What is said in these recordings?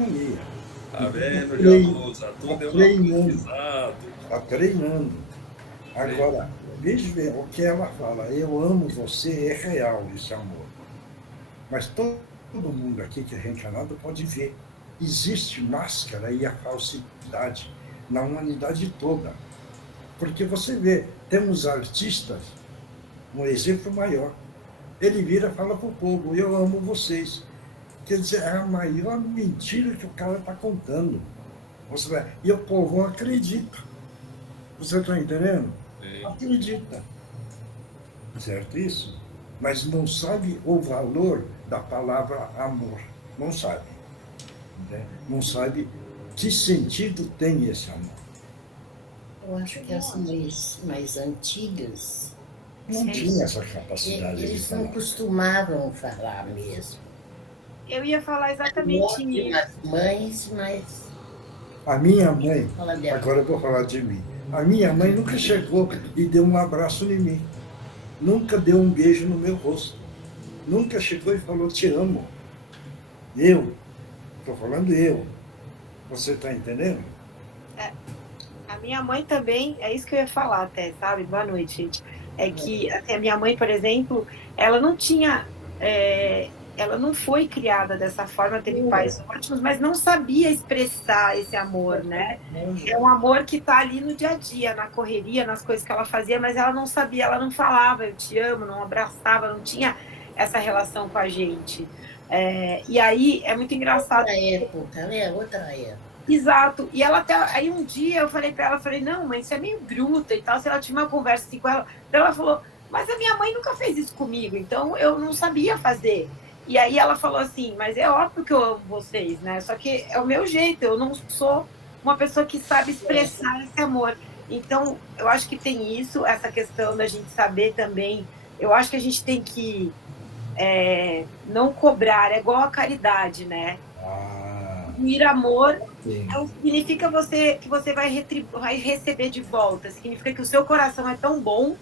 harmonia. Tá vendo, Trein- Jalusa? Tá Tudo é um treinando, aprendizado. tá treinando. Agora, veja bem, o que ela fala, eu amo você, é real esse amor. Mas todo mundo aqui que é reencarnado pode ver. Existe máscara e a falsidade na humanidade toda. Porque você vê, temos artistas, um exemplo maior. Ele vira e fala para o povo, eu amo vocês. Quer dizer, é a maior mentira que o cara está contando. E o povo acredita. Você está entendendo? Sim. Acredita. Certo isso? Mas não sabe o valor da palavra amor. Não sabe. Né? Não sabe que sentido tem esse amor. Eu acho que as mais antigas, Não tinha essa capacidade de eles não falar. costumavam falar mesmo. Eu ia falar exatamente isso. Ótimas mães, mas A minha mãe, fala dela. agora eu vou falar de mim. A minha mãe nunca chegou e deu um abraço em mim. Nunca deu um beijo no meu rosto. Nunca chegou e falou, te amo. Eu. Estou falando eu. Você está entendendo? A minha mãe também, é isso que eu ia falar até, sabe? Boa noite, gente. É que assim, a minha mãe, por exemplo, ela não tinha. Ela não foi criada dessa forma, teve pais ótimos, mas não sabia expressar esse amor, né? É um amor que está ali no dia a dia, na correria, nas coisas que ela fazia, mas ela não sabia, ela não falava, eu te amo, não abraçava, não tinha essa relação com a gente. E aí é muito engraçado. Outra época, né? Outra época. Exato. E ela até. Aí um dia eu falei para ela, falei, não, mãe, você é meio bruta e tal. Se ela tinha uma conversa assim com ela, ela falou, mas a minha mãe nunca fez isso comigo, então eu não sabia fazer. E aí ela falou assim, mas é óbvio que eu amo vocês, né? Só que é o meu jeito, eu não sou uma pessoa que sabe expressar esse amor. Então, eu acho que tem isso, essa questão da gente saber também. Eu acho que a gente tem que não cobrar, é igual a caridade, né? Ir amor não significa que você vai receber de volta, significa que o seu coração é tão bom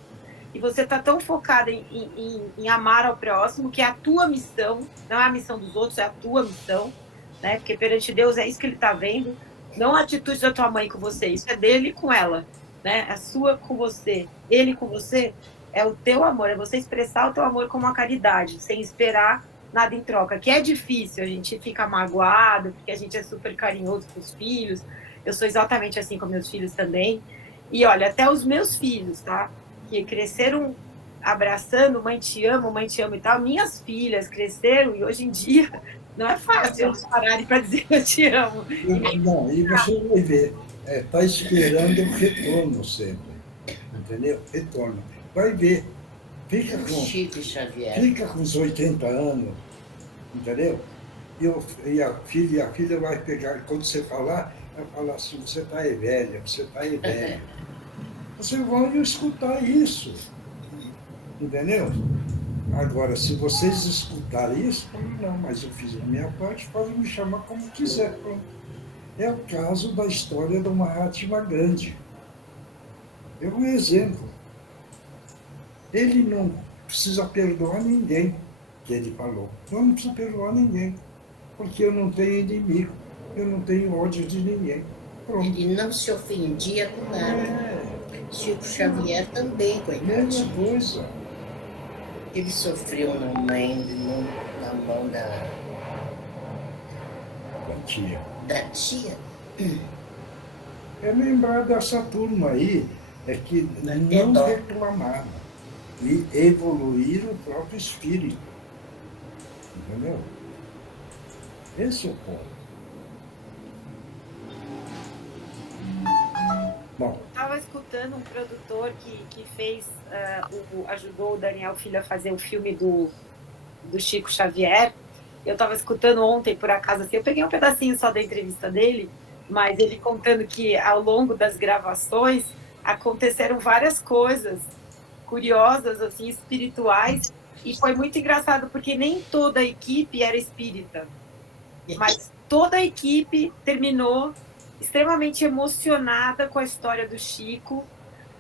e você está tão focada em amar ao próximo, que é a tua missão, não é a missão dos outros, é a tua missão, né? Porque perante Deus é isso que ele está vendo, não a atitude da tua mãe com você, isso é dele com ela, né? A sua com você, ele com você, é o teu amor, é você expressar o teu amor como uma caridade, sem esperar nada em troca, que é difícil, a gente fica magoado, porque a gente é super carinhoso com os filhos, eu sou exatamente assim com meus filhos também, e olha, até os meus filhos, tá? Que cresceram abraçando, mãe te amo e tal, minhas filhas cresceram e hoje em dia não é fácil elas pararem para dizer eu te amo. Não, e você vai ver, está esperando o retorno sempre, entendeu? Retorno. Vai ver, fica Chico Xavier. Fica com os 80 anos, entendeu? E a filha vai pegar, quando você falar, vai falar assim, você está aí velha, você está aí velha. Você vai escutar isso, entendeu? Agora, se vocês escutarem isso, não, mas eu fiz a minha parte, pode me chamar como quiser. Pronto. É o caso da história do Mahatma Gandhi. É um exemplo. Ele não precisa perdoar ninguém, que ele falou. Eu não preciso perdoar ninguém, porque eu não tenho inimigo, eu não tenho ódio de ninguém. Pronto. Ele não se ofendia com nada. Chico Xavier também, coitadinho. Mesma coisa. Ele sofreu na mão da tia. Da tia. É lembrar dessa turma aí, é que não reclamaram e evoluíram o próprio espírito. Entendeu? Esse é o ponto. Bom. Estava escutando um produtor que fez, ajudou o Daniel Filho a fazer o filme do Chico Xavier. Eu estava escutando ontem, por acaso, assim, eu peguei um pedacinho só da entrevista dele, mas ele contando que ao longo das gravações aconteceram várias coisas curiosas, assim, espirituais, e foi muito engraçado, porque nem toda a equipe era espírita, mas toda a equipe terminou extremamente emocionada com a história do Chico,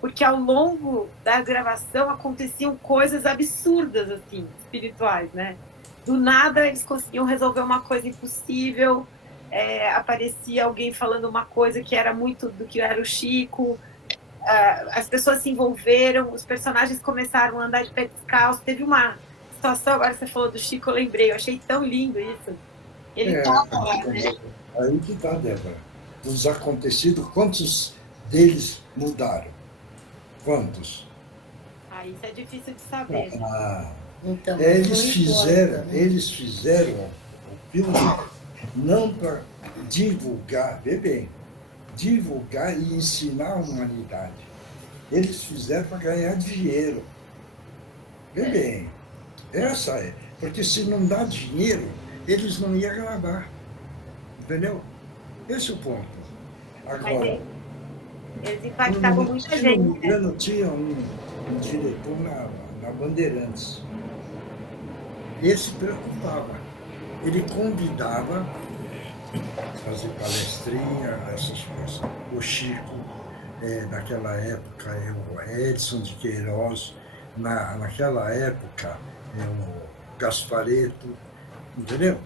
porque ao longo da gravação aconteciam coisas absurdas, assim, espirituais, né? Do nada eles conseguiam resolver uma coisa impossível, aparecia alguém falando uma coisa que era muito do que era o Chico, as pessoas se envolveram, os personagens começaram a andar de pé descalço. Teve uma situação, agora você falou do Chico, eu lembrei, eu achei tão lindo isso. Ele estava lá, né? Aí que está, Débora. Os acontecidos, quantos deles mudaram? Quantos? Isso é difícil de saber. Então, eles fizeram o filme não para divulgar, vê bem, divulgar e ensinar a humanidade. Eles fizeram para ganhar dinheiro. Vê bem, essa é. Porque se não dá dinheiro, eles não iam gravar. Entendeu? Esse é o ponto. Agora, eles impactavam muita gente. Se não me engano, tinha um diretor na Bandeirantes. Esse preocupava. Ele convidava a fazer palestrinha, essas coisas. O Chico, naquela época, o Edson de Queiroz, naquela época, o Gasparetto, entendeu?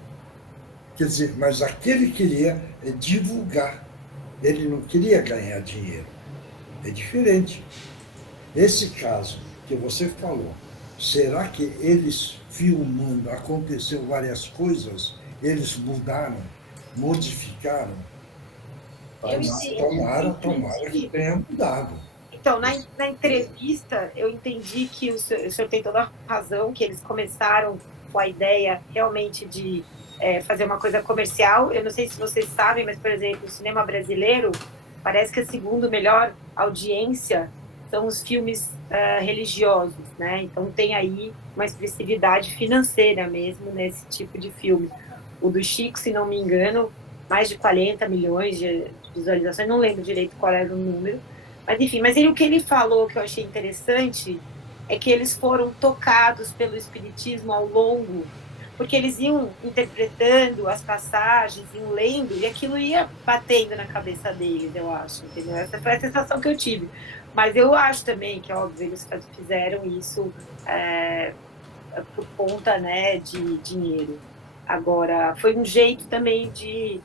Quer dizer, mas aquele queria divulgar, ele não queria ganhar dinheiro. É diferente. Esse caso que você falou, será que eles filmando, aconteceu várias coisas, eles mudaram, modificaram? Tomara que tenha mudado. Então, na entrevista, eu entendi que o senhor tem toda a razão, que eles começaram com a ideia realmente de fazer uma coisa comercial. Eu não sei se vocês sabem, mas, por exemplo, o cinema brasileiro parece que a segunda melhor audiência são os filmes religiosos, né? Então tem aí uma expressividade financeira mesmo nesse tipo de filme. O do Chico, se não me engano, mais de 40 milhões de visualizações, não lembro direito qual era o número, mas enfim, o que ele falou que eu achei interessante é que eles foram tocados pelo espiritismo ao longo, porque eles iam interpretando as passagens, iam lendo, e aquilo ia batendo na cabeça deles, eu acho, entendeu? Essa foi a sensação que eu tive. Mas eu acho também que, óbvio, eles fizeram isso por conta, né, de dinheiro. Agora, foi um jeito também de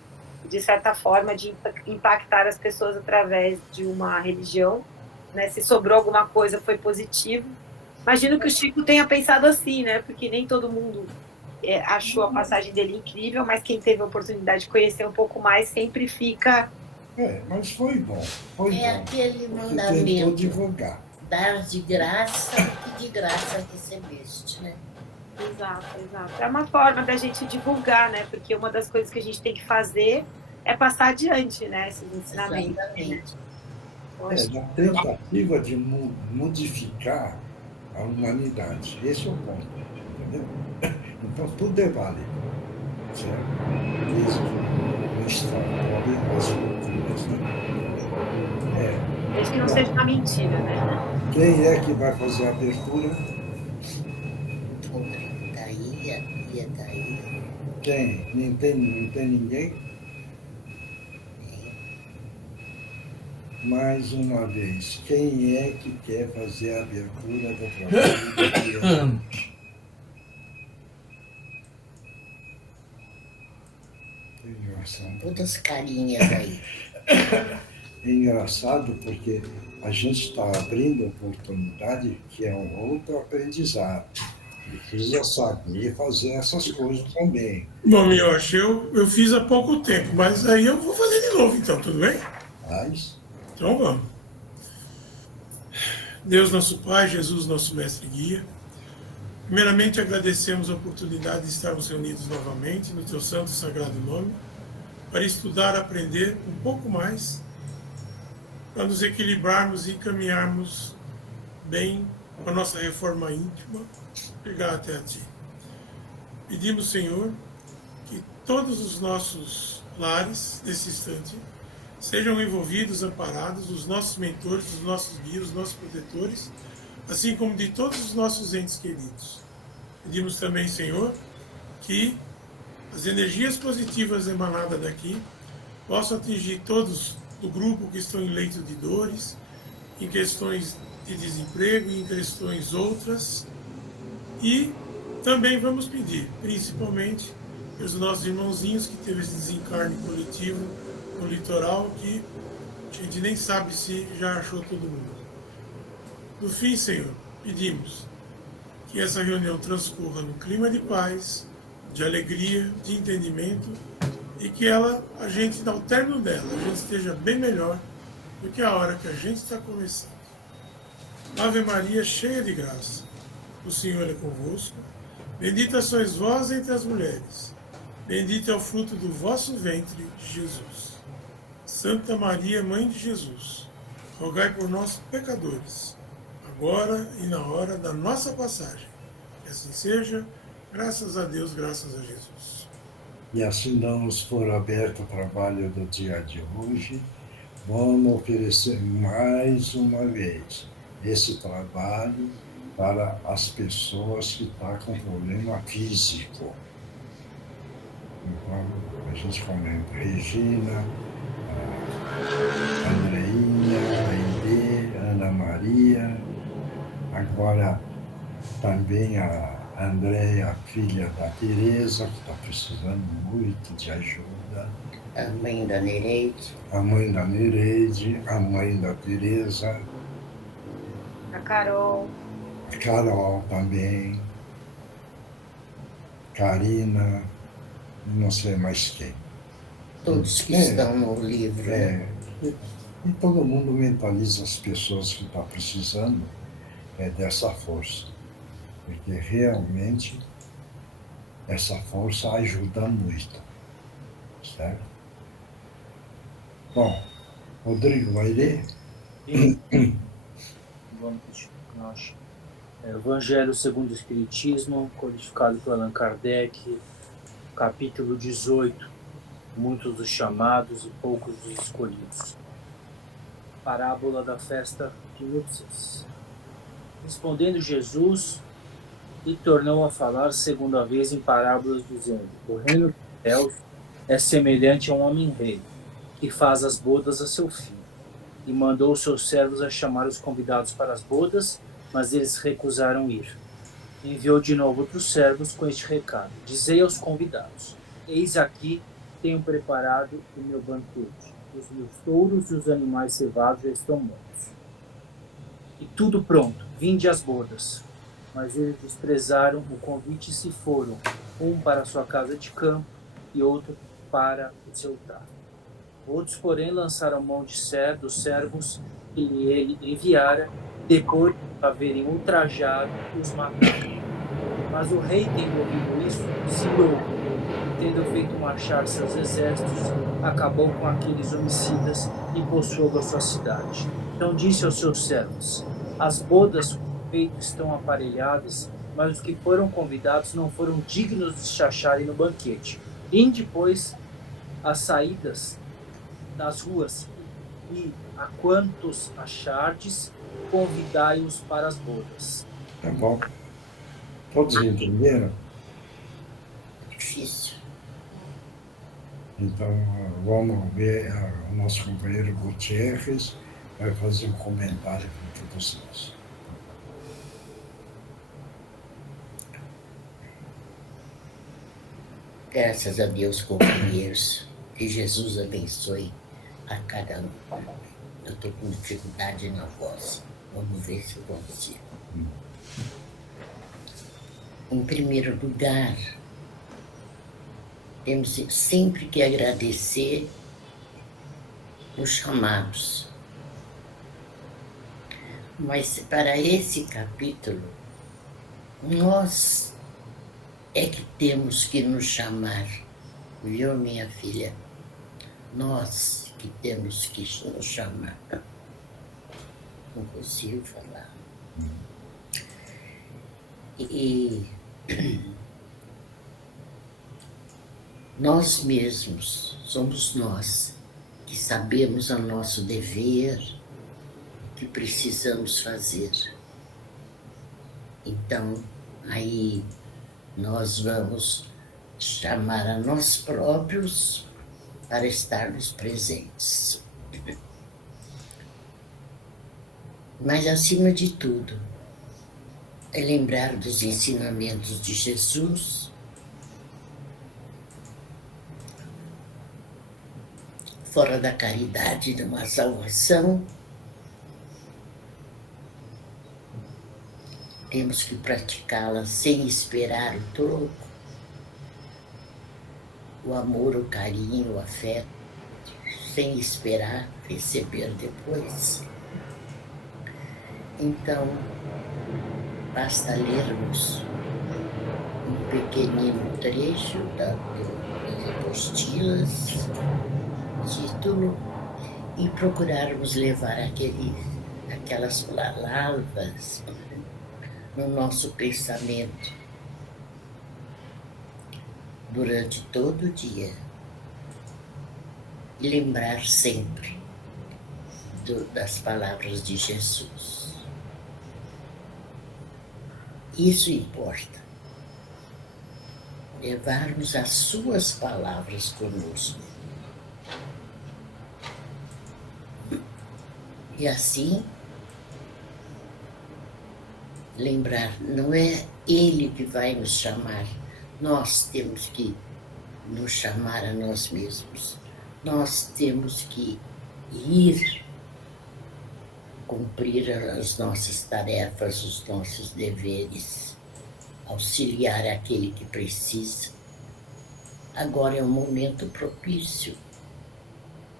certa forma, de impactar as pessoas através de uma religião, né? Se sobrou alguma coisa, foi positivo. Imagino que o Chico tenha pensado assim, né? Porque nem todo mundo achou a passagem dele incrível, mas quem teve a oportunidade de conhecer um pouco mais sempre fica... mas foi bom. Foi bom, aquele mandamento, divulgar. Dar de graça e de graça recebeste, né? Exato. É uma forma da gente divulgar, né? Porque uma das coisas que a gente tem que fazer é passar adiante, né? Esses ensinamentos. Exatamente. Na tentativa de modificar a humanidade. Esse é o ponto, entendeu? Então, tudo é válido, certo? Desde que não extrapole as loucuras, né? Desde que não seja uma mentira, né? Quem é que vai fazer a abertura? Quem? Não tem ninguém? Mais uma vez, quem é que quer fazer a abertura do programa? Todas carinhas aí. É engraçado porque a gente está abrindo oportunidade que é um outro aprendizado. Precisa saber fazer essas coisas também. Bom, Miyoshi, eu fiz há pouco tempo, mas aí eu vou fazer de novo, então, tudo bem? Faz. Então vamos. Deus nosso Pai, Jesus nosso Mestre e Guia, primeiramente agradecemos a oportunidade de estarmos reunidos novamente no Teu santo e sagrado nome, para estudar, aprender um pouco mais, para nos equilibrarmos e caminharmos bem com a nossa reforma íntima, chegar até a Ti. Pedimos, Senhor, que todos os nossos lares, nesse instante, sejam envolvidos, amparados, os nossos mentores, os nossos guias, os nossos protetores, assim como de todos os nossos entes queridos. Pedimos também, Senhor, que as energias positivas emanadas daqui possam atingir todos do grupo que estão em leito de dores, em questões de desemprego e em questões outras. E também vamos pedir, principalmente, e os nossos irmãozinhos que teve esse desencarne coletivo no litoral, que a gente nem sabe se já achou todo mundo. No fim, Senhor, pedimos que essa reunião transcorra no clima de paz, de alegria, de entendimento, e que a gente, ao término dela, a gente esteja bem melhor do que a hora que a gente está começando. Ave Maria, cheia de graça, o Senhor é convosco. Bendita sois vós entre as mulheres. Bendito é o fruto do vosso ventre, Jesus. Santa Maria, Mãe de Jesus, rogai por nós, pecadores, agora e na hora da nossa passagem. Que assim seja, graças a Deus, graças a Jesus. E assim damos por aberto o trabalho do dia de hoje. Vamos oferecer mais uma vez esse trabalho para as pessoas que estão com problema físico. Então, a gente comenta Regina, a Andreina, a Aide, a Ana Maria, agora também a Andréia, filha da Tereza, que está precisando muito de ajuda. A mãe da Nereide. A mãe da Nereide, a mãe da Tereza. A Carol. A Carol também. Karina, não sei mais quem. Todos que estão no livro. Né? E todo mundo mentaliza as pessoas que estão precisando dessa força. Porque realmente essa força ajuda muito. Certo? Bom, Rodrigo, vai ler? Vamos continuar. Evangelho segundo o Espiritismo, codificado por Allan Kardec, capítulo 18, muitos dos chamados e poucos dos escolhidos. Parábola da festa de núpcias. Respondendo Jesus, e tornou a falar segunda vez em parábolas, dizendo: o reino dos céus é semelhante a um homem-rei, que faz as bodas a seu filho, e mandou os seus servos a chamar os convidados para as bodas, mas eles recusaram ir. Enviou de novo outros servos com este recado: dizei aos convidados: eis aqui tenho preparado o meu banquete, os meus touros e os animais cevados já estão mortos. E tudo pronto, vinde às bodas. Mas eles desprezaram o convite e se foram, um para a sua casa de campo e outro para o seu tráfico. Outros, porém, lançaram mão dos servos que ele enviara, depois de haverem ultrajado, os mataram. Mas o rei, tendo ouvido isso, se irou, tendo feito marchar seus exércitos, acabou com aqueles homicidas e pôs fogo à sua cidade. Então disse aos seus servos: as bodas estão aparelhadas, mas os que foram convidados não foram dignos de se acharem no banquete. Inde, pois, as saídas das ruas, e a quantos achardes, convidai-os para as bodas. Tá bom. Todos entenderam? Difícil. Então, vamos ver, o nosso companheiro Gutierrez vai fazer um comentário para todos nós. Graças a Deus, companheiros. Que Jesus abençoe a cada um. Eu estou com dificuldade na voz. Vamos ver se eu consigo. Em primeiro lugar, temos sempre que agradecer os chamados. Mas para esse capítulo, nós é que temos que nos chamar, viu, minha filha? Nós que temos que nos chamar. Não consigo falar. E nós mesmos, somos nós que sabemos o nosso dever, o que precisamos fazer. Então, aí nós vamos chamar a nós próprios para estarmos presentes. Mas, acima de tudo, é lembrar dos ensinamentos de Jesus fora da caridade de uma salvação, temos que praticá-la sem esperar o troco, o amor, o carinho, o afeto, sem esperar receber depois. Então, basta lermos um pequenino trecho das apostilas, título, e procurarmos levar aquelas palavras no nosso pensamento durante todo o dia e lembrar sempre das palavras de Jesus. Isso importa. Levarmos as suas palavras conosco. E assim, lembrar, não é Ele que vai nos chamar, nós temos que nos chamar a nós mesmos. Nós temos que ir cumprir as nossas tarefas, os nossos deveres, auxiliar aquele que precisa. Agora é um momento propício.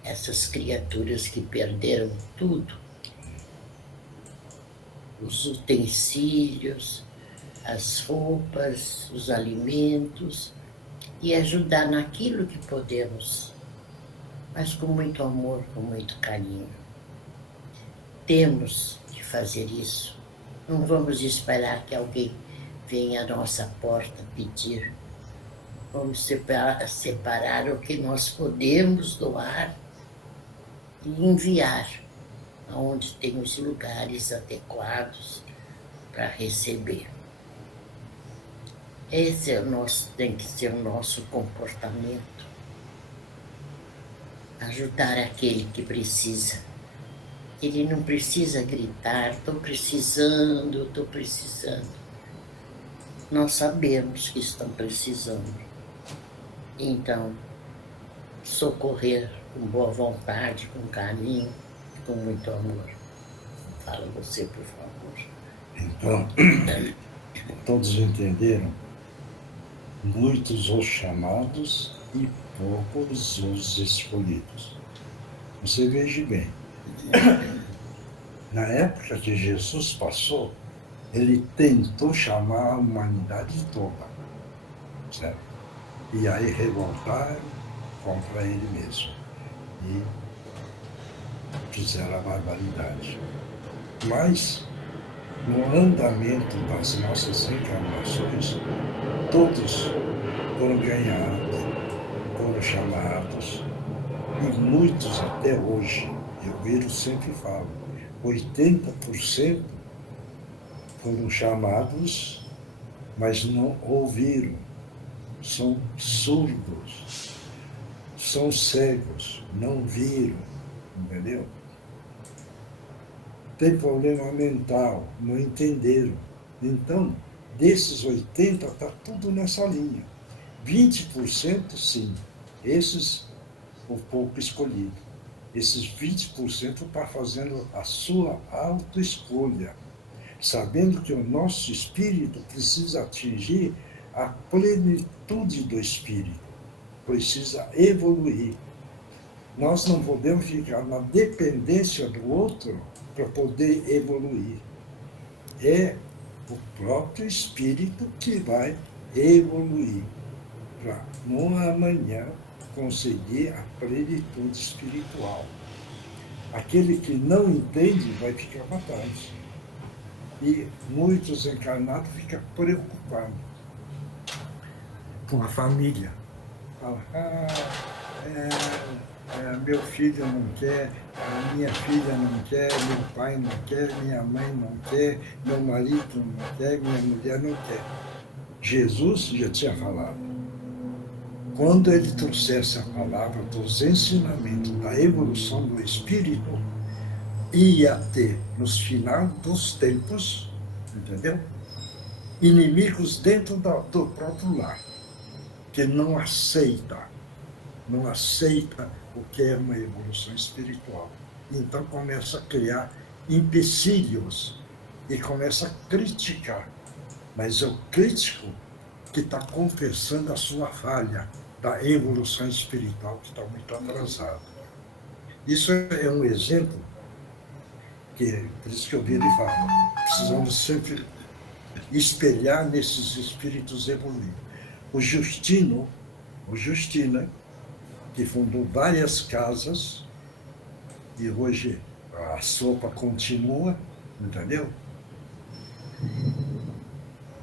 Essas criaturas que perderam tudo, os utensílios, as roupas, os alimentos, e ajudar naquilo que podemos, mas com muito amor, com muito carinho. Temos que fazer isso. Não vamos esperar que alguém venha à nossa porta pedir. Vamos separar o que nós podemos doar e enviar aonde tem os lugares adequados para receber. Esse tem que ser o nosso comportamento. Ajudar aquele que precisa. Ele não precisa gritar, estou precisando, estou precisando. Nós sabemos que estão precisando. Então, socorrer com boa vontade, com carinho, com muito amor. Fala você, por favor. Então, todos entenderam? Muitos os chamados e poucos os escolhidos. Você veja bem. Na época que Jesus passou, ele tentou chamar a humanidade toda, certo? E aí revoltaram contra ele mesmo e fizeram a barbaridade. Mas, no andamento das nossas encarnações, todos foram ganhados, foram chamados, e muitos até hoje, eu sempre falo, 80% foram chamados, mas não ouviram, são surdos, são cegos, não viram, entendeu? Tem problema mental, não entenderam. Então, desses 80%, está tudo nessa linha. 20% sim, esses o pouco escolhido. Esses 20% está fazendo a sua autoescolha, sabendo que o nosso espírito precisa atingir a plenitude do espírito, precisa evoluir. Nós não podemos ficar na dependência do outro para poder evoluir. É o próprio espírito que vai evoluir para, no amanhã, conseguir a plenitude espiritual. Aquele que não entende vai ficar para trás. E muitos encarnados ficam preocupados com a família. Falam, meu filho não quer, a minha filha não quer, meu pai não quer, minha mãe não quer, meu marido não quer, minha mulher não quer. Jesus já tinha falado. Quando ele trouxesse a palavra dos ensinamentos da evolução do espírito, ia ter, nos finais dos tempos, entendeu? Inimigos dentro do próprio lar, que não aceita o que é uma evolução espiritual. Então começa a criar empecilhos e começa a criticar. Mas é o crítico que está confessando a sua falha da evolução espiritual que está muito atrasada. Isso é um exemplo que, por isso que eu vi ele falar, precisamos sempre espelhar nesses espíritos evoluídos. O Justino, Justina, que fundou várias casas, e hoje a sopa continua, entendeu?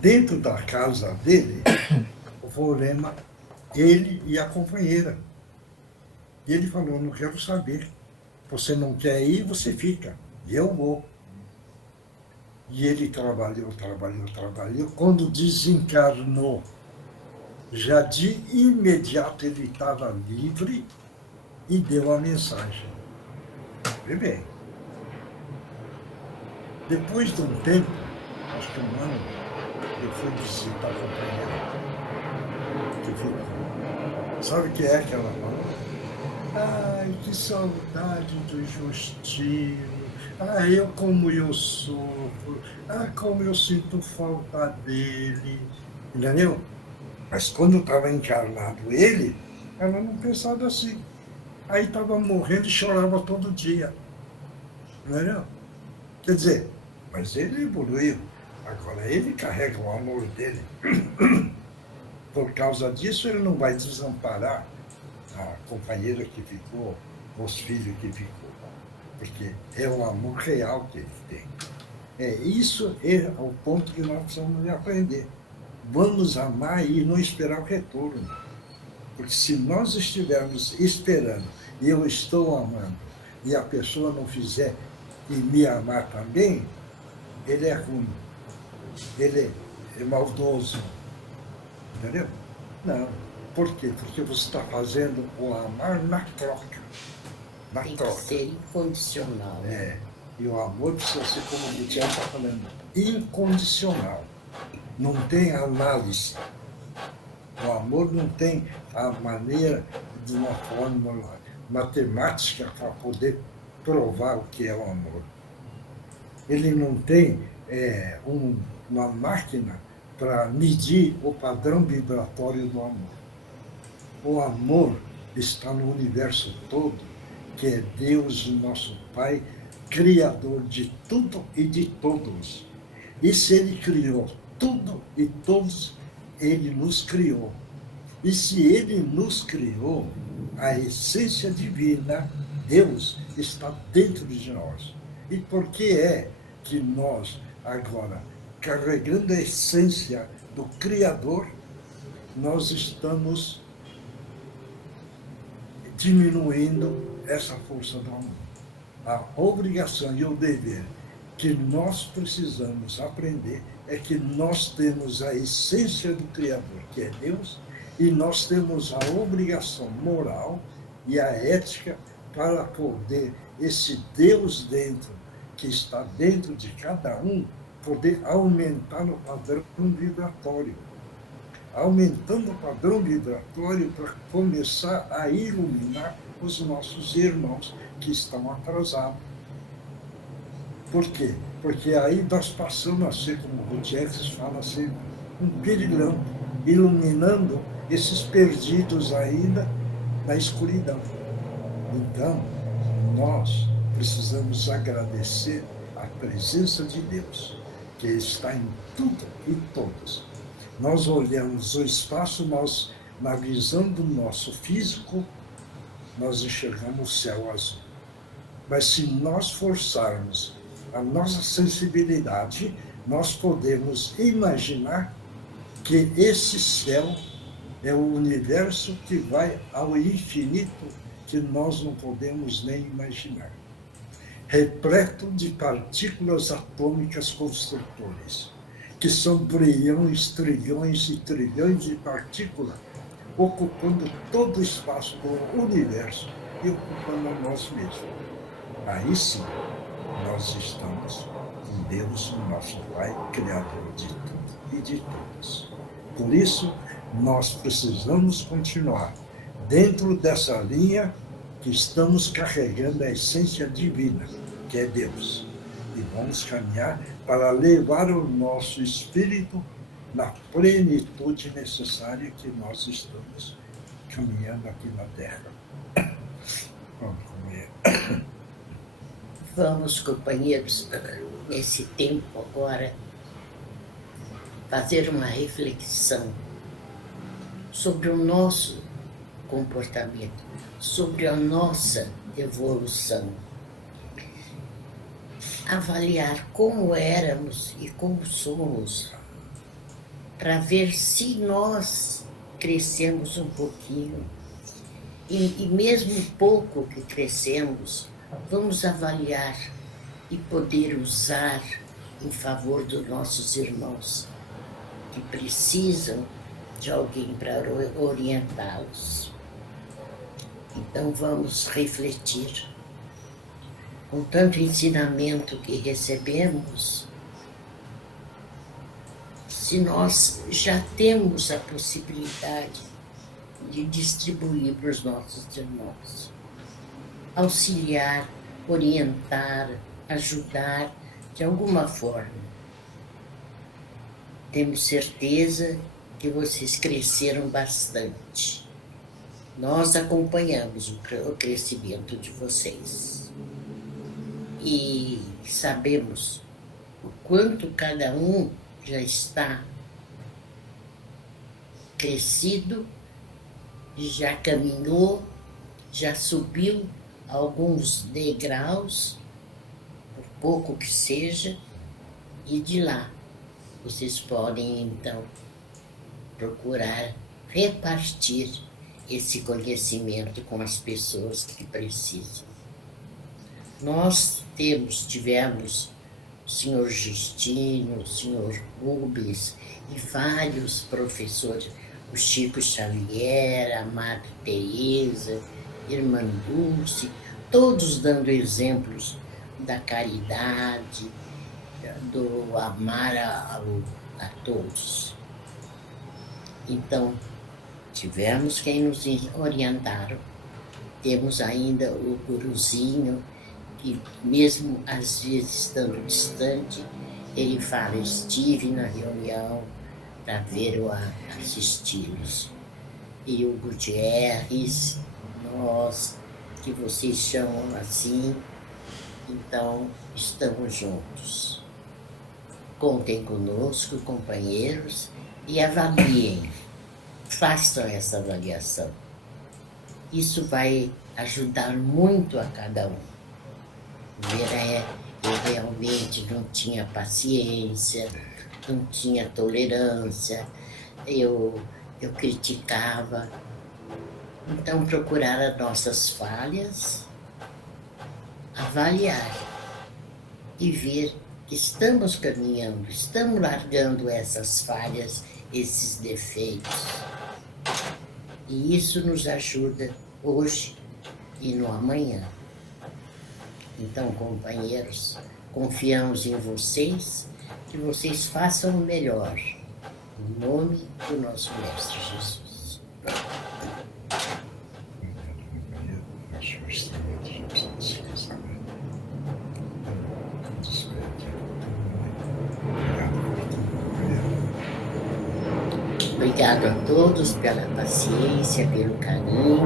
Dentro da casa dele, o Vorema, ele e a companheira. E ele falou, não quero saber. Você não quer ir, você fica. E eu vou. E ele trabalhou. Quando desencarnou, já de imediato ele estava livre e deu a mensagem. Vê bem. Depois de um tempo, acho que um ano, eu fui visitar a companheira. Que ficou. Sabe o que é que ela falou? Ai, que saudade do Justino. Ai, como eu sofro. Ai, como eu sinto falta dele. Entendeu? Mas quando estava encarnado ele, ela não pensava assim. Aí estava morrendo e chorava todo dia. Entendeu? Quer dizer, mas ele evoluiu. Agora ele carrega o amor dele. Por causa disso, ele não vai desamparar a companheira que ficou, os filhos que ficou. Porque é o amor real que ele tem. Isso é o ponto que nós precisamos aprender. Vamos amar e não esperar o retorno. Porque se nós estivermos esperando, e eu estou amando, e a pessoa não fizer e me amar também, ele é ruim. Ele é maldoso. Entendeu? Não. Por quê? Porque você está fazendo o amar na troca. Tem que ser incondicional. E o amor precisa ser, como o Tiago está falando, incondicional. Não tem análise. O amor não tem a maneira de uma fórmula matemática para poder provar o que é o amor. Ele não tem uma máquina para medir o padrão vibratório do amor. O amor está no universo todo, que é Deus, nosso Pai, Criador de tudo e de todos. E se Ele criou tudo e todos, Ele nos criou. E se Ele nos criou, a essência divina, Deus, está dentro de nós. E por que é que nós, agora, carregando a essência do Criador, nós estamos diminuindo essa força do amor? A obrigação e o dever que nós precisamos aprender é que nós temos a essência do Criador, que é Deus, e nós temos a obrigação moral e a ética para poder esse Deus dentro, que está dentro de cada um, poder aumentar o padrão vibratório. Aumentando o padrão vibratório para começar a iluminar os nossos irmãos que estão atrasados. Por quê? Porque aí nós passamos a ser, como o Gutierrez fala sempre, um pirilampo, iluminando esses perdidos ainda na escuridão. Então, nós precisamos agradecer a presença de Deus, que está em tudo e todos. Nós olhamos o espaço, na visão do nosso físico, nós enxergamos o céu azul. Mas se nós forçarmos a nossa sensibilidade, nós podemos imaginar que esse céu é o universo que vai ao infinito, que nós não podemos nem imaginar. Repleto de partículas atômicas construtoras, que são bilhões, trilhões e trilhões de partículas, ocupando todo o espaço do universo e ocupando a nós mesmos. Aí sim, nós estamos com Deus, o nosso Pai, Criador de tudo e de todos. Por isso, nós precisamos continuar dentro dessa linha que estamos carregando a essência divina, que é Deus. E vamos caminhar para levar o nosso espírito na plenitude necessária que nós estamos caminhando aqui na Terra. Vamos comer. Vamos, companheiros, nesse tempo agora, fazer uma reflexão sobre o nosso comportamento, sobre a nossa evolução. Avaliar como éramos e como somos, para ver se nós crescemos um pouquinho. E mesmo pouco que crescemos, vamos avaliar e poder usar em favor dos nossos irmãos que precisam de alguém para orientá-los. Então vamos refletir. Com tanto ensinamento que recebemos, se nós já temos a possibilidade de distribuir para os nossos irmãos, auxiliar, orientar, ajudar de alguma forma. Temos certeza que vocês cresceram bastante. Nós acompanhamos o crescimento de vocês. E sabemos o quanto cada um já está crescido, já caminhou, já subiu alguns degraus, por pouco que seja, e de lá vocês podem então procurar repartir esse conhecimento com as pessoas que precisam. Nós tivemos o senhor Justino, o senhor Rubens e vários professores, o Chico Xavier, a Madre Teresa, Irmã Dulce, todos dando exemplos da caridade, do amar a todos. Então, tivemos quem nos orientaram. Temos ainda o guruzinho, que mesmo às vezes estando distante, ele fala, estive na reunião para ver ou assisti-los. E o Gutierrez, nós, que vocês chamam assim, então estamos juntos. Contem conosco, companheiros, e avaliem, façam essa avaliação. Isso vai ajudar muito a cada um. Eu realmente não tinha paciência, não tinha tolerância, eu criticava. Então, procurar as nossas falhas, avaliar e ver que estamos caminhando, estamos largando essas falhas, esses defeitos. E isso nos ajuda hoje e no amanhã. Então, companheiros, confiamos em vocês, que vocês façam o melhor, em nome do nosso Mestre Jesus. Acho que o instrumento já precisa descansar. Obrigado a todos pela paciência, pelo carinho,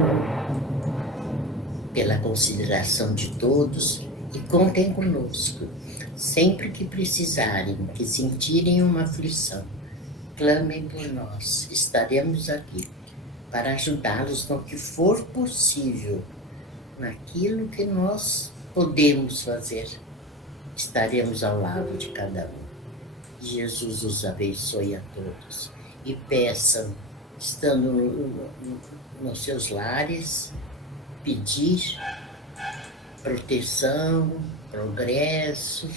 pela consideração de todos, e contem conosco. Sempre que precisarem, que sentirem uma aflição, clamem por nós. Estaremos aqui para ajudá-los no que for possível, naquilo que nós podemos fazer. Estaremos ao lado de cada um. Jesus os abençoe a todos. E peçam, estando nos seus lares, pedir proteção, progresso,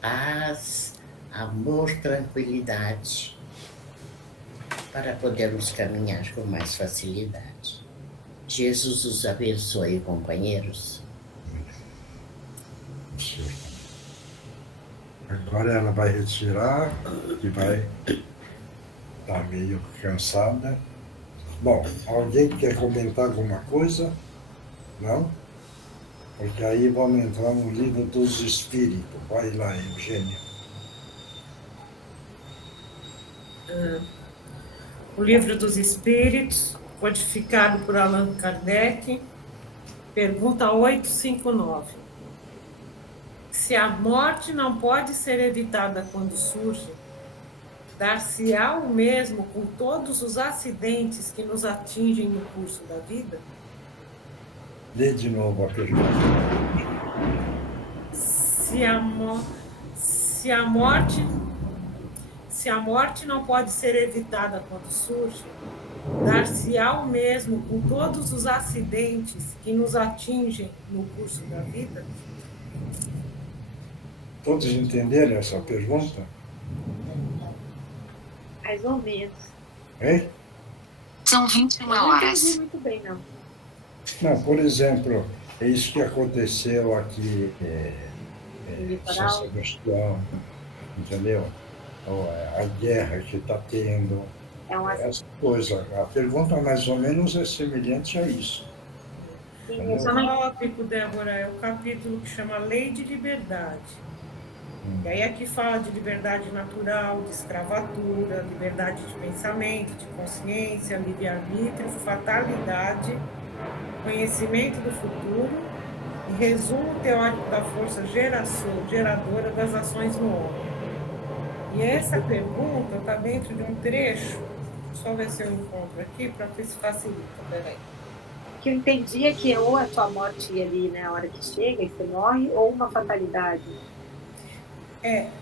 paz, amor, tranquilidade, para podermos caminhar com mais facilidade. Jesus os abençoe, companheiros. Agora ela vai retirar e vai estar meio cansada. Bom, alguém quer comentar alguma coisa? Não? Porque aí vamos entrar no livro dos espíritos. Vai lá, Eugênia. O Livro dos Espíritos, codificado por Allan Kardec, pergunta 859. Se a morte não pode ser evitada quando surge, dar-se-á o mesmo com todos os acidentes que nos atingem no curso da vida? Lê de novo a pergunta. Se a morte não pode ser evitada quando surge, dar-se-á o mesmo com todos os acidentes que nos atingem no curso da vida? Todos entenderam essa pergunta? Mais ou menos. Hein? São 21 Eu não entendi horas. muito bem, não. Não, por exemplo, é isso que aconteceu aqui em São Sebastião, entendeu? A guerra que está tendo, É uma essa coisa. A pergunta mais ou menos é semelhante a isso. O tópico, Débora, é o capítulo que chama Lei de Liberdade. E aí aqui fala de liberdade natural, de escravatura, liberdade de pensamento, de consciência, livre-arbítrio, fatalidade, conhecimento do futuro e resumo teórico da força geradora das ações no homem. E essa pergunta está dentro de um trecho, só ver se eu encontro aqui para ver se facilita. Peraí. O que eu entendi é que ou a tua morte ali, né, a hora que chega e você morre, ou uma fatalidade.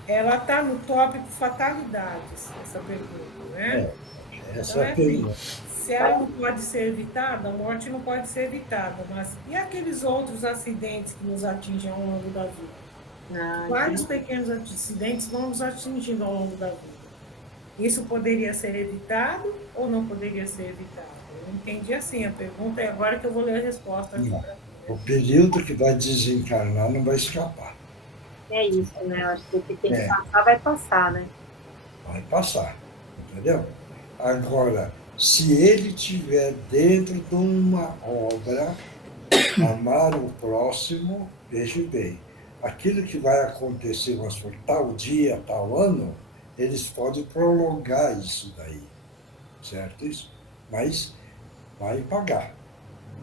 Ela está no tópico fatalidades, essa pergunta, né? Essa Então, é a pergunta. se ela não pode ser evitada, a morte não pode ser evitada, mas e aqueles outros acidentes que nos atingem ao longo da vida? Vários pequenos acidentes vão nos atingindo ao longo da vida. Isso poderia ser evitado ou não poderia ser evitado? Eu entendi assim a pergunta, e agora que eu vou ler a resposta aqui. O período que vai desencarnar não vai escapar. É isso, né? Eu acho que o que tem que passar, vai passar, né? Vai passar, entendeu? Agora, se ele estiver dentro de uma obra, amar o próximo, veja bem, aquilo que vai acontecer, mas por tal dia, tal ano, eles podem prolongar isso daí, certo? Isso? Mas vai pagar,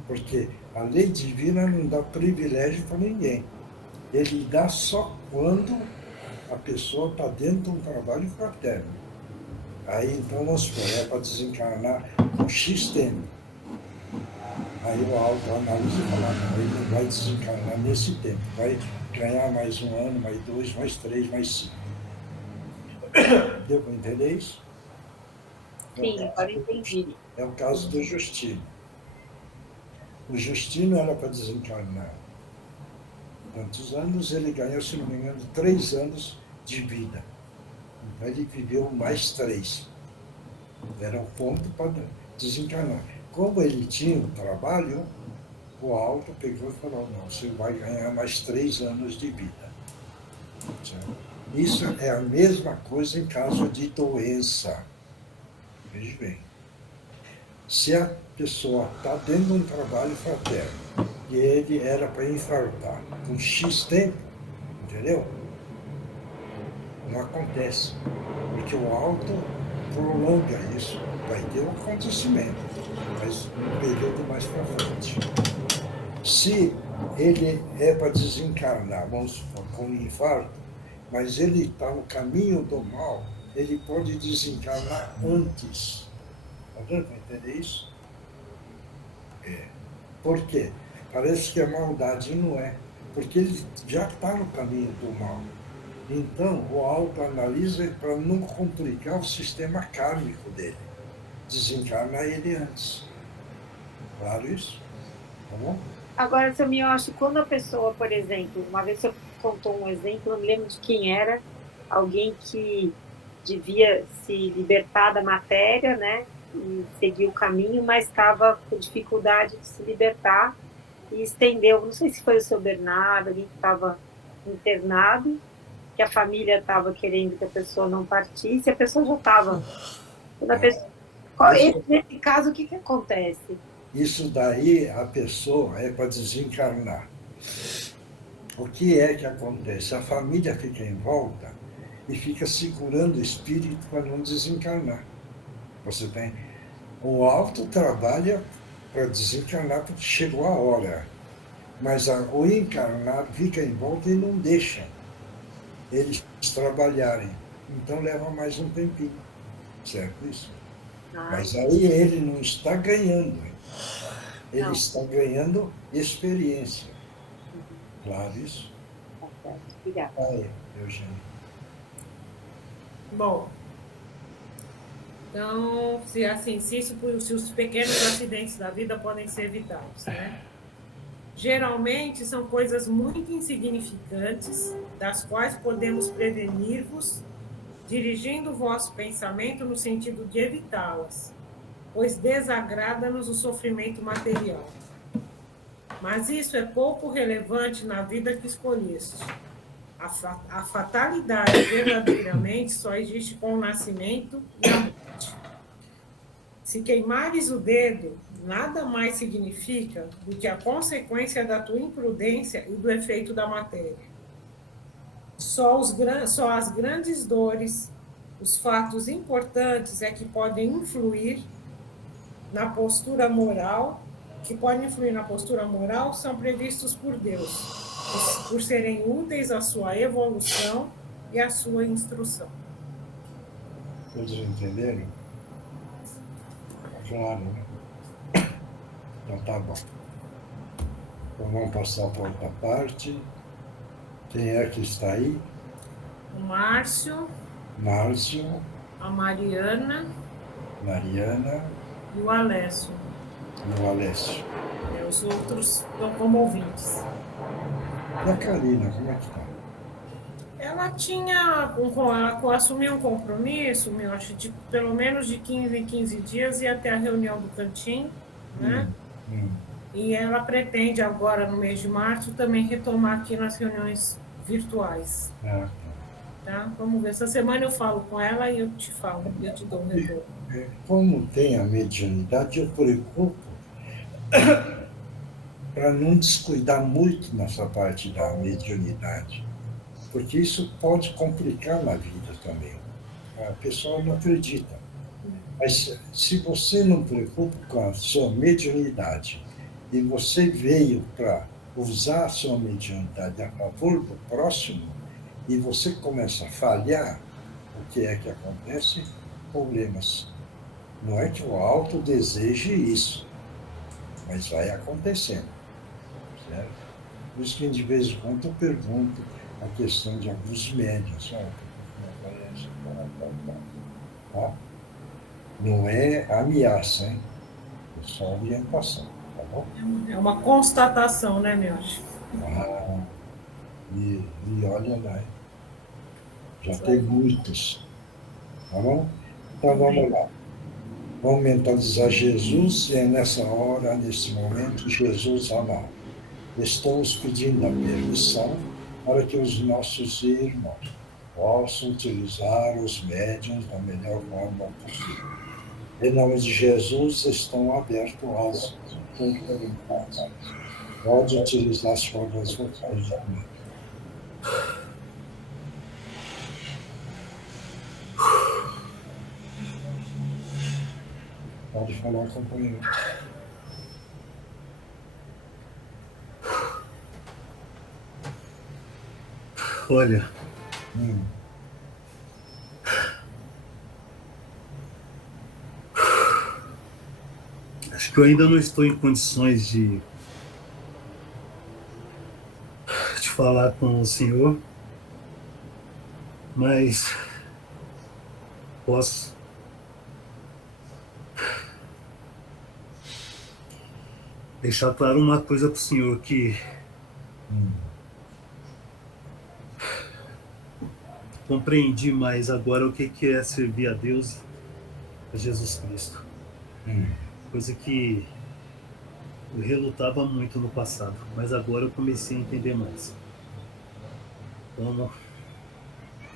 porque a lei divina não dá privilégio para ninguém. Ele dá só quando a pessoa está dentro de um trabalho fraterno. Aí, então, nós é para desencarnar com X tempo. Aí o autoanálise fala, não, ele não vai desencarnar nesse tempo, vai ganhar mais um ano, mais 2, mais 3, mais 5. Deu para entender isso? Sim, agora entendi. É o caso do Justino. O Justino era para desencarnar tantos anos, ele ganhou, se não me engano, 3 anos de vida. Então ele viveu mais 3. Era o ponto para desencarnar. Como ele tinha um trabalho, o alto pegou e falou, não, você vai ganhar mais 3 anos de vida. Isso é a mesma coisa em caso de doença. Veja bem. Se a pessoa está dentro de um trabalho fraterno, e ele era para infartar com X tempo, entendeu? Não acontece, porque o alto prolonga isso, vai ter um acontecimento, mas um período mais para frente. Se ele é para desencarnar, vamos supor, com um infarto, mas ele está no caminho do mal, ele pode desencarnar antes. Está dando para entender isso? Por quê? Parece que a maldade não é, porque ele já está no caminho do mal. Então, o alto analisa para não complicar o sistema kármico dele. Desencarna ele antes. Claro isso? Tá bom? Agora, seu Miyoshi, quando a pessoa, por exemplo, uma vez você contou um exemplo, eu me lembro de quem era, alguém que devia se libertar da matéria, né? E seguir o caminho, mas estava com dificuldade de se libertar e estendeu, não sei se foi o seu Bernardo, alguém que estava internado, que a família estava querendo que a pessoa não partisse, a pessoa já estava. Nesse caso, o que acontece? Isso daí, a pessoa é para desencarnar. O que é que acontece? A família fica em volta e fica segurando o espírito para não desencarnar. Você tem... O alto trabalha para desencarnar porque chegou a hora. Mas o encarnado fica em volta e não deixa eles trabalharem. Então leva mais um tempinho. Certo isso? Mas aí ele não está ganhando. Ele Não. está ganhando experiência. Claro isso? Tá certo. Obrigada. Aí, Eugênio. Bom, então, se os pequenos acidentes da vida podem ser evitados, né? Geralmente são coisas muito insignificantes, das quais podemos prevenir-vos, dirigindo o vosso pensamento no sentido de evitá-las, pois desagrada-nos o sofrimento material. Mas isso é pouco relevante na vida que escolheste. A fatalidade verdadeiramente só existe com o nascimento e a morte. Se queimares o dedo, nada mais significa do que a consequência da tua imprudência e do efeito da matéria. Só as grandes dores, os fatos importantes é que podem influir na postura moral, são previstos por Deus, por serem úteis à sua evolução e à sua instrução. Todos entenderam? Claro, né? Então tá bom. Então vamos passar para outra parte. Quem é que está aí? O Márcio, Márcio, a Mariana Mariana e o Alessio. e o Alessio. Os outros estão como ouvintes. E a Karina, como é que está? Ela ela assumiu um compromisso, acho, de pelo menos de 15 em 15 dias ir até a reunião do cantinho, né? E ela pretende agora, no mês de março, também retomar aqui nas reuniões virtuais. Tá? Vamos ver. Essa semana eu falo com ela e eu te falo, eu te dou um retorno. Como tem a mediunidade, eu preocupo para não descuidar muito nessa parte da mediunidade, porque isso pode complicar na vida também. A pessoa não acredita. Mas se você não preocupa com a sua mediunidade e você veio para usar a sua mediunidade a favor do próximo e você começa a falhar, o que é que acontece? Problemas. Não é que o alto deseje isso, mas vai acontecendo. Certo? Por isso que de vez em quando eu pergunto a questão de alguns médiuns. Tá? Não é ameaça, hein? É só orientação, tá bom? É uma constatação, né, meu? E olha lá, já tem muitos, tá bom? Então vamos lá. Vamos mentalizar Jesus, e é nessa hora, nesse momento, Jesus amado. Estamos pedindo a permissão para que os nossos irmãos possam utilizar os médiuns da melhor forma possível. Em nome de Jesus, estão abertos as oportunidades. Pode utilizar as cordas vocais da mente. Pode falar, companheiro. Olha, acho que eu ainda não estou em condições de falar com o senhor, mas posso deixar claro uma coisa para o senhor, que compreendi mais agora o que é servir a Deus, a Jesus Cristo. Coisa que eu relutava muito no passado, mas agora eu comecei a entender mais. Então,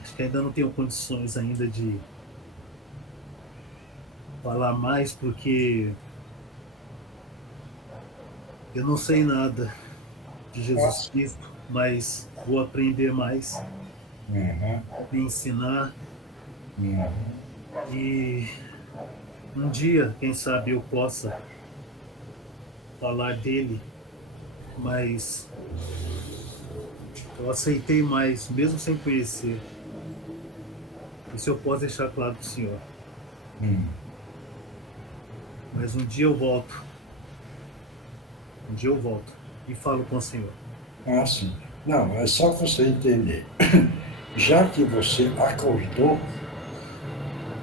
acho que ainda não tenho condições ainda de falar mais, porque eu não sei nada de Jesus Cristo, mas vou aprender mais, me ensinar. E um dia, quem sabe, eu possa falar dele, mas eu aceitei mais, mesmo sem conhecer. Isso eu posso deixar claro para o senhor. Mas um dia eu volto. Um dia eu volto e falo com o senhor. Ah, sim. Não, é só você entender. Já que você acordou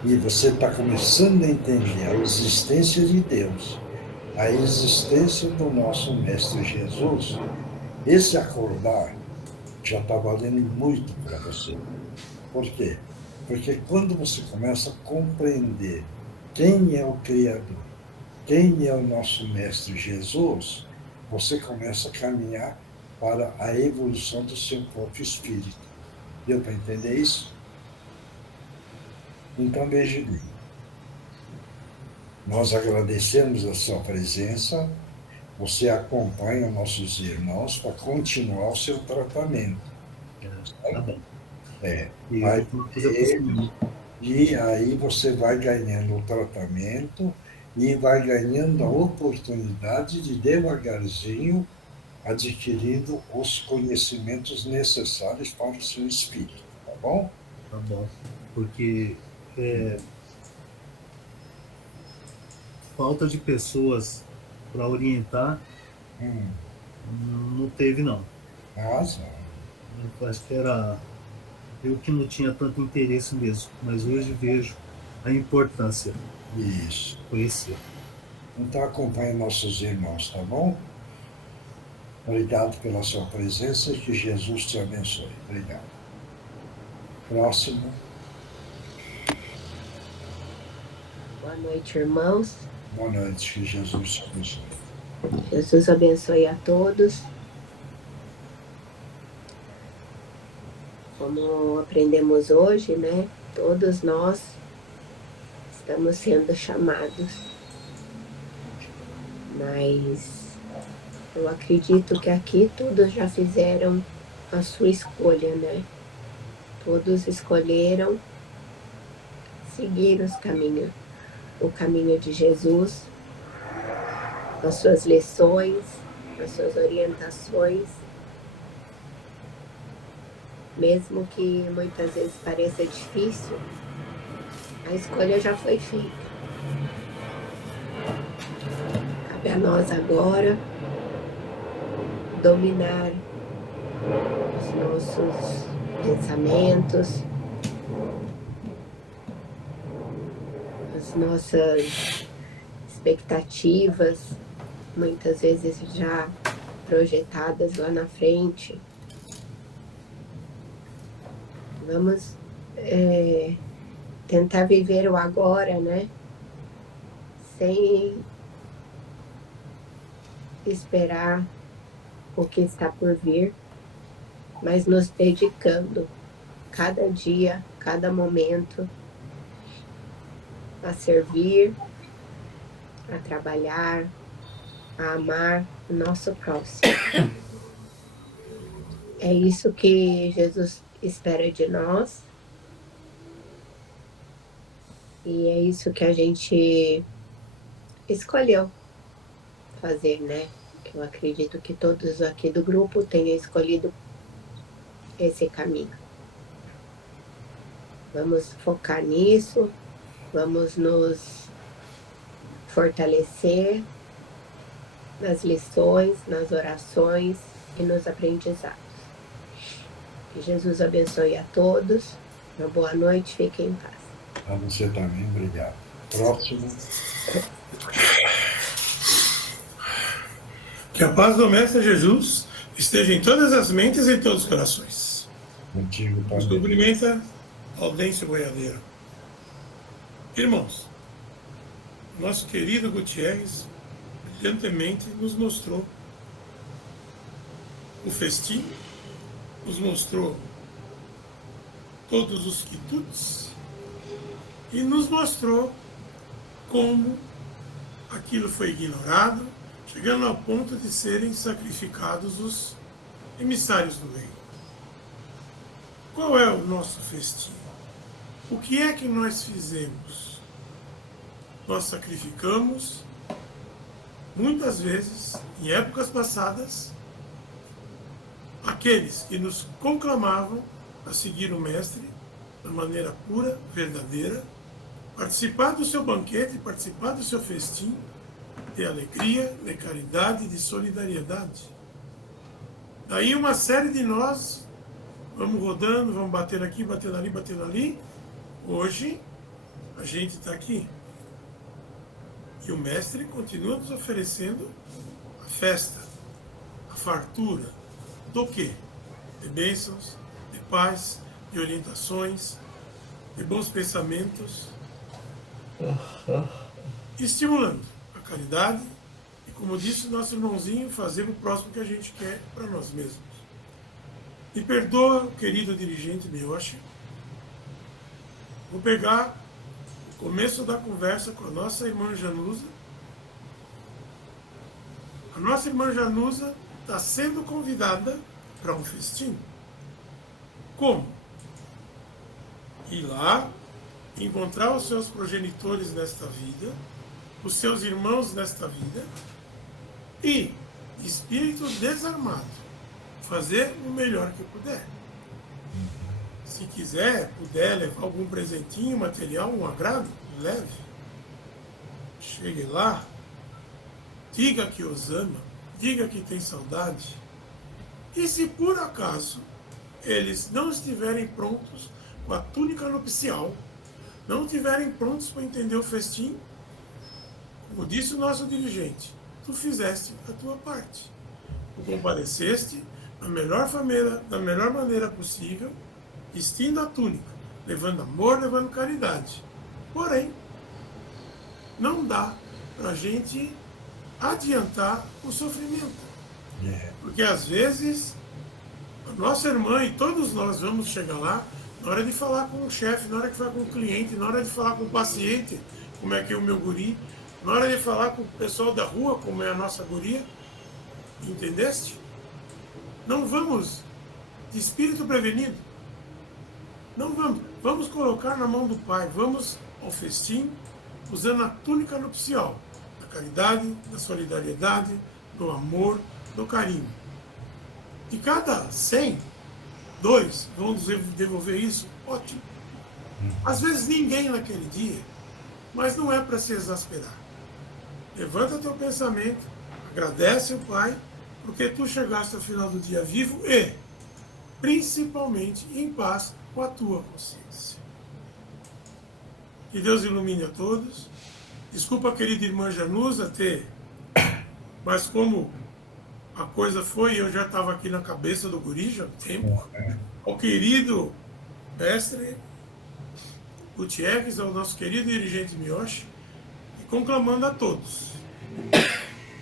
e você está começando a entender a existência de Deus, a existência do nosso Mestre Jesus, esse acordar já está valendo muito para você. Por quê? Porque quando você começa a compreender quem é o Criador, quem é o nosso Mestre Jesus, você começa a caminhar para a evolução do seu próprio espírito. Deu para entender isso? Então, veja bem. Nós agradecemos a sua presença. Você acompanha nossos irmãos para continuar o seu tratamento. Tá bom. E aí você vai ganhando o tratamento e vai ganhando a oportunidade de devagarzinho adquirindo os conhecimentos necessários para o seu espírito, tá bom? Tá bom, porque falta de pessoas para orientar não teve, não. Nossa. Eu acho que era eu que não tinha tanto interesse mesmo, mas hoje vejo a importância Isso. de conhecer. Então acompanhe nossos irmãos, tá bom? Obrigado pela sua presença e que Jesus te abençoe. Obrigado. Próximo. Boa noite, irmãos. Boa noite, que Jesus te abençoe. Jesus abençoe a todos. Como aprendemos hoje, né? Todos nós estamos sendo chamados. Mas eu acredito que aqui todos já fizeram a sua escolha, né? Todos escolheram seguir o caminho de Jesus, as suas lições, as suas orientações, mesmo que muitas vezes pareça difícil, a escolha já foi feita. Cabe a nós agora dominar os nossos pensamentos, as nossas expectativas, muitas vezes já projetadas lá na frente. Vamos tentar viver o agora, né? Sem esperar o que está por vir, mas nos dedicando cada dia, cada momento a servir, a trabalhar, a amar o nosso próximo. É isso que Jesus espera de nós e é isso que a gente escolheu fazer, né? Eu acredito que todos aqui do grupo tenham escolhido esse caminho. Vamos focar nisso, vamos nos fortalecer nas lições, nas orações e nos aprendizados. Que Jesus abençoe a todos. Uma boa noite, fiquem em paz. A você também, obrigado. Próximo. Que a paz do Mestre Jesus esteja em todas as mentes e em todos os corações. Contigo Nos também. cumprimenta Audêncio Boiadeiro. Irmãos, nosso querido Gutierrez brilhantemente nos mostrou o festim, nos mostrou todos os quitutes e nos mostrou como aquilo foi ignorado, chegando ao ponto de serem sacrificados os emissários do reino, qual é o nosso festim? O que é que nós fizemos? Nós sacrificamos, muitas vezes, em épocas passadas, aqueles que nos conclamavam a seguir o Mestre de maneira pura, verdadeira, participar do seu banquete, participar do seu festim, de alegria, de caridade, de solidariedade. Daí uma série de nós vamos rodando, vamos batendo aqui, batendo ali, batendo ali. Hoje a gente está aqui. E o Mestre continua nos oferecendo a festa, a fartura. Do quê? De bênçãos, de paz, de orientações, de bons pensamentos, estimulando a caridade e, como disse o nosso irmãozinho, fazer o próximo que a gente quer para nós mesmos. Me perdoa, querido dirigente Miyoshi, vou pegar o começo da conversa com a nossa irmã Janusa. A nossa irmã Janusa está sendo convidada para um festim. Como? Ir lá, encontrar os seus progenitores nesta vida, os seus irmãos nesta vida, e, espírito desarmado, fazer o melhor que puder. Se quiser, puder levar algum presentinho, material, um agrado, leve. Chegue lá, diga que os ama, diga que tem saudade. E se por acaso eles não estiverem prontos com a túnica nupcial, não estiverem prontos para entender o festim, como disse o nosso dirigente, tu fizeste a tua parte. Tu compareceste da melhor maneira possível, vestindo a túnica, levando amor, levando caridade. Porém, não dá para a gente adiantar o sofrimento. Porque às vezes a nossa irmã e todos nós vamos chegar lá, na hora de falar com o chefe, na hora de falar com o cliente, na hora de falar com o paciente, como é que é o meu guri, na hora de falar com o pessoal da rua, como é a nossa guria, entendeste? Não vamos de espírito prevenido. Não vamos. Vamos colocar na mão do Pai. Vamos ao festim usando a túnica nupcial da caridade, da solidariedade, do amor, do carinho. De cada 100, 2 vão devolver isso. Ótimo. Às vezes ninguém naquele dia, mas não é para se exasperar. Levanta teu pensamento, agradece ao Pai, porque tu chegaste ao final do dia vivo e, principalmente, em paz com a tua consciência. Que Deus ilumine a todos. Desculpa, querida irmã Janusa, mas como a coisa foi, eu já estava aqui na cabeça do guri já há tempo. Ao querido mestre Gutierrez, ao nosso querido dirigente Miyoshi, e conclamando a todos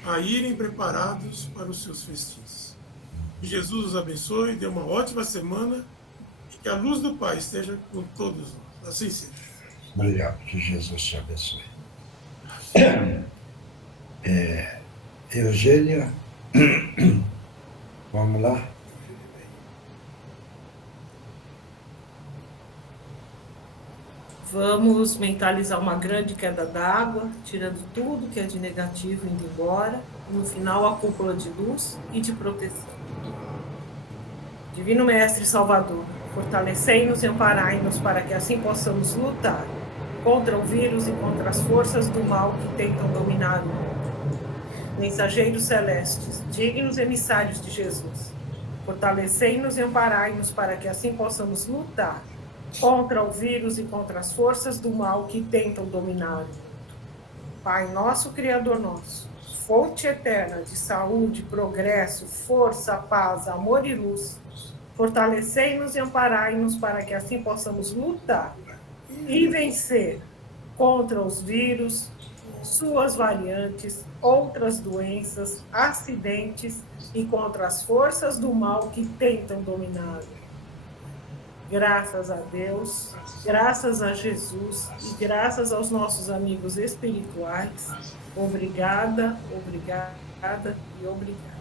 a irem preparados para os seus festins. Que Jesus os abençoe, dê uma ótima semana e que a luz do Pai esteja com todos nós. Assim seja. Obrigado, que Jesus te abençoe. Eugênia, vamos lá. Vamos mentalizar uma grande queda d'água, tirando tudo que é de negativo, indo embora. E no final, a cúpula de luz e de proteção. Divino Mestre Salvador, fortalecei-nos e amparai-nos para que assim possamos lutar contra o vírus e contra as forças do mal que tentam dominar o mundo. Mensageiros celestes, dignos emissários de Jesus, fortalecei-nos e amparai-nos para que assim possamos lutar contra o vírus e contra as forças do mal que tentam dominar o mundo. Pai nosso, Criador nosso, fonte eterna de saúde, progresso, força, paz, amor e luz, fortalecei-nos e amparai-nos para que assim possamos lutar e vencer contra os vírus, suas variantes, outras doenças, acidentes e contra as forças do mal que tentam dominar. Graças a Deus, graças a Jesus e graças aos nossos amigos espirituais, obrigada, obrigada e obrigada.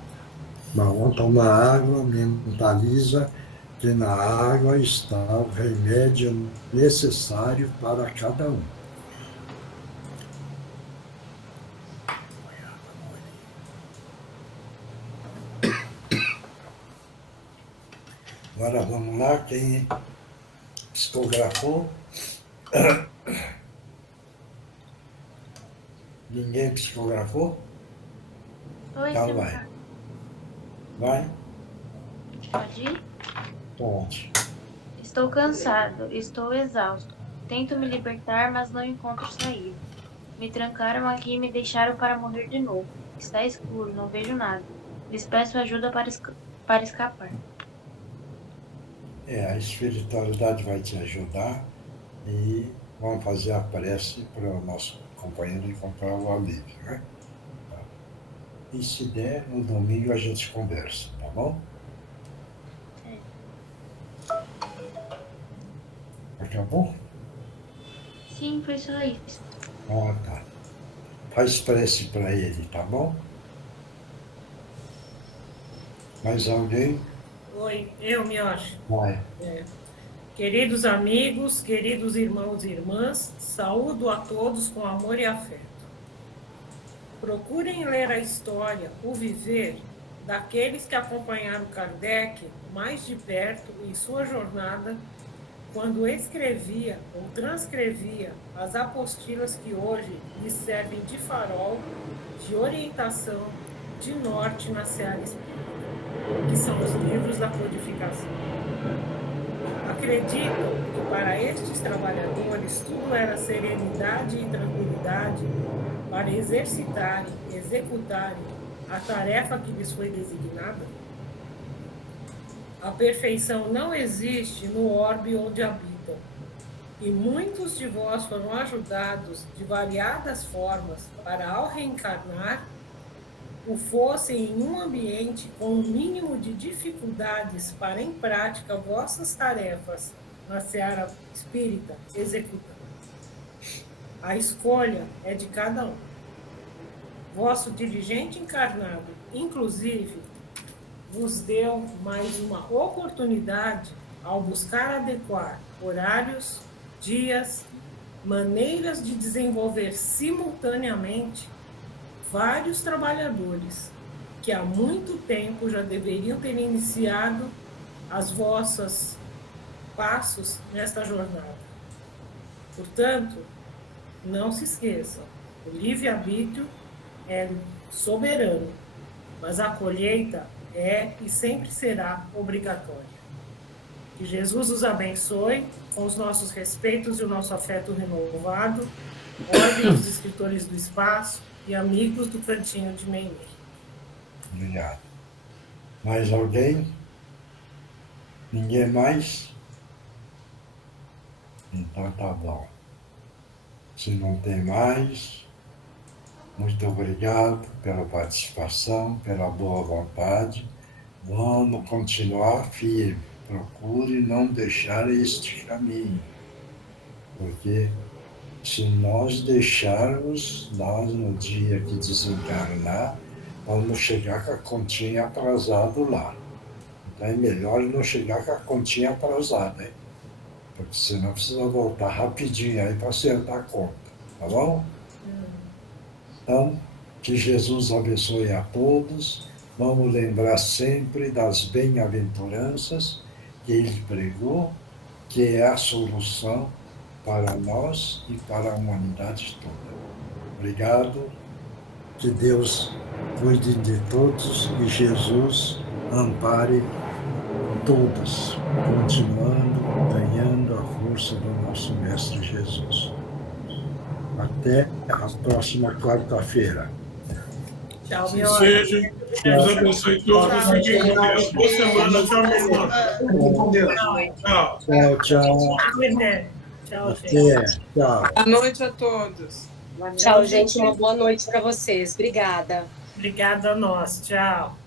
Mas vamos tomar água, mentaliza que na água está o remédio necessário para cada um. Agora vamos lá, quem psicografou? Ninguém psicografou? Oi, Então seu vai. Carlos. Vai? Pode ir? Pode. Estou cansado, estou exausto. Tento me libertar, mas não encontro saída. Me trancaram aqui e me deixaram para morrer de novo. Está escuro, não vejo nada. Lhes peço ajuda para escapar. A espiritualidade vai te ajudar e vamos fazer a prece para o nosso companheiro encontrar o alívio, né? E se der, no domingo a gente conversa, tá bom? Acabou? Sim, foi só isso. Tá. Faz prece para ele, tá bom? Mais alguém? Oi, eu, Mioche. Vai. Queridos amigos, queridos irmãos e irmãs, saúdo a todos com amor e afeto. Procurem ler a história, o viver, daqueles que acompanharam Kardec mais de perto em sua jornada, quando escrevia ou transcrevia as apostilas que hoje lhes servem de farol, de orientação, de norte na seara espírita, que são os livros da codificação. Acredito que para estes trabalhadores tudo era serenidade e tranquilidade para exercitarem, executarem a tarefa que lhes foi designada? A perfeição não existe no orbe onde habitam, e muitos de vós foram ajudados de variadas formas para, ao reencarnar, o fossem em um ambiente com o mínimo de dificuldades para, em prática, vossas tarefas na seara espírita executar. A escolha é de cada um. Vosso dirigente encarnado, inclusive, vos deu mais uma oportunidade ao buscar adequar horários, dias, maneiras de desenvolver simultaneamente vários trabalhadores que há muito tempo já deveriam ter iniciado as vossas passos nesta jornada. Portanto, não se esqueçam, o livre-arbítrio é soberano, mas a colheita é e sempre será obrigatória. Que Jesus os abençoe, com os nossos respeitos e o nosso afeto renovado, ordem dos escritores do espaço e amigos do Cantinho de Meimei. Obrigado. Mais alguém? Ninguém mais? Então tá bom. Se não tem mais, muito obrigado pela participação, pela boa vontade. Vamos continuar firme. Procure não deixar este caminho, porque se nós deixarmos, nós no dia que desencarnar, vamos chegar com a continha atrasada lá. Então é melhor não chegar com a continha atrasada, hein? Porque senão precisa voltar rapidinho aí para acertar a conta, tá bom? Então, que Jesus abençoe a todos. Vamos lembrar sempre das bem-aventuranças que ele pregou, que é a solução para nós e para a humanidade toda. Obrigado, que Deus cuide de todos e Jesus ampare todos, continuando, ganhando a força do nosso Mestre Jesus. Até a próxima quarta-feira. Tchau, Que meu seja, Deus abençoe todos, fiquem com Deus, boa semana, tchau, meu irmão. Tchau. Tchau, tchau. Tchau, gente. Até. Tchau. Boa noite a todos. Tchau, gente. Uma boa noite para vocês. Obrigada. Obrigada a nós. Tchau.